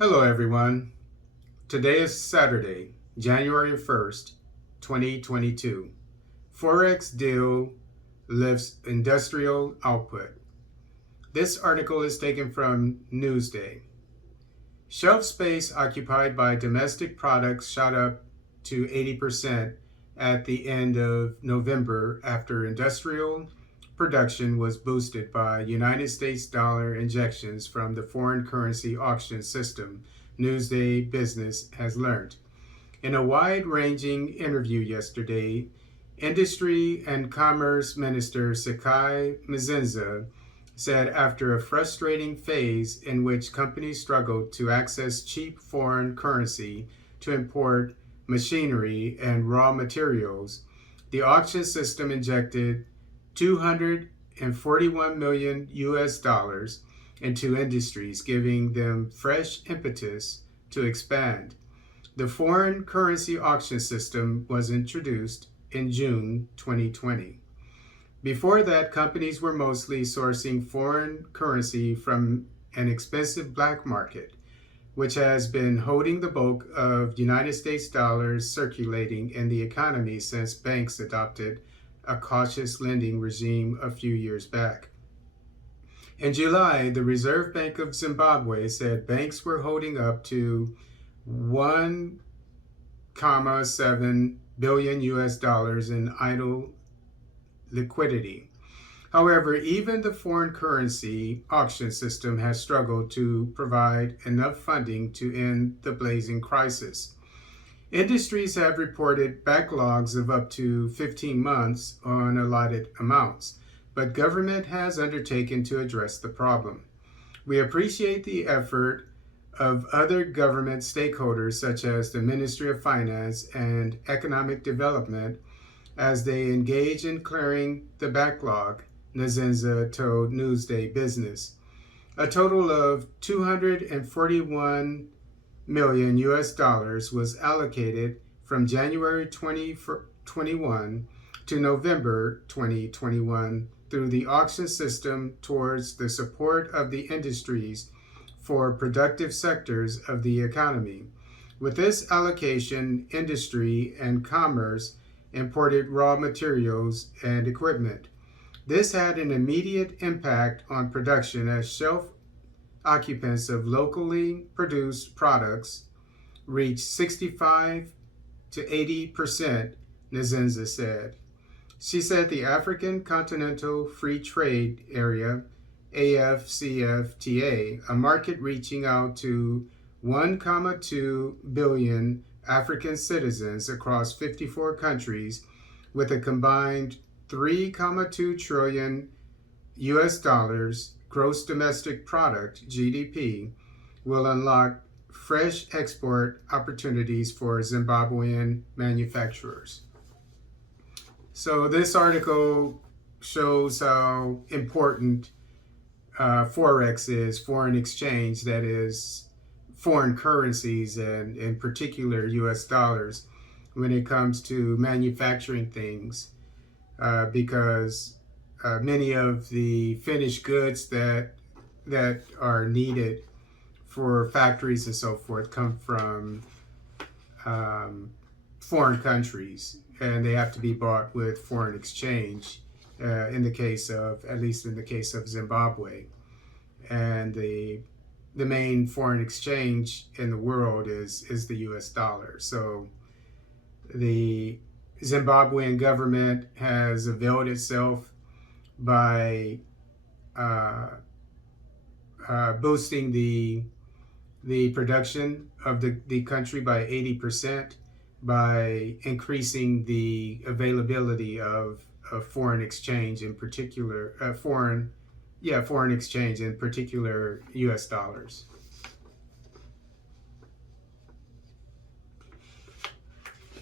Hello, everyone. Today is Saturday, January 1st, 2022. Forex deal lifts industrial output. This article is taken from Newsday. Shelf space occupied by domestic products shot up to 80% at the end of November after industrial production was boosted by United States dollar injections from the foreign currency auction system, Newsday Business has learned. In a wide-ranging interview yesterday, Industry and Commerce Minister Sakai Mzinza said after a frustrating phase in which companies struggled to access cheap foreign currency to import machinery and raw materials, the auction system injected 241 million US dollars into industries, giving them fresh impetus to expand. The foreign currency auction system was introduced in June 2020. Before that, companies were mostly sourcing foreign currency from an expensive black market, which has been holding the bulk of United States dollars circulating in the economy since banks adopted a cautious lending regime a few years back. In July, the Reserve Bank of Zimbabwe said banks were holding up to 1.7 billion US dollars in idle liquidity. However, even the foreign currency auction system has struggled to provide enough funding to end the blazing crisis. Industries have reported backlogs of up to 15 months on allotted amounts, but government has undertaken to address the problem. We appreciate the effort of other government stakeholders such as the Ministry of Finance and Economic Development as they engage in clearing the backlog, Nzinza told Newsday Business. A total of 241 million US dollars was allocated from January 2021 to November 2021 through the auction system towards the support of the industries for productive sectors of the economy. With this allocation, industry and commerce imported raw materials and equipment. This had an immediate impact on production as shelf occupants of locally produced products reached 65 to 80%, Nzinza said. She said the African Continental Free Trade Area, AFCFTA, a market reaching out to 1.2 billion African citizens across 54 countries with a combined 3.2 trillion US dollars gross domestic product GDP, will unlock fresh export opportunities for Zimbabwean manufacturers. So this article shows how important Forex is, foreign exchange, that is foreign currencies, and in particular US dollars, when it comes to manufacturing things, because many of the finished goods that are needed for factories and so forth come from foreign countries, and they have to be bought with foreign exchange. In the case of, at least in the case of Zimbabwe, and the main foreign exchange in the world is the US dollar. So the Zimbabwean government has availed itself by boosting the production of the country by 80%, by increasing the availability of foreign exchange, in particular foreign exchange, in particular US dollars.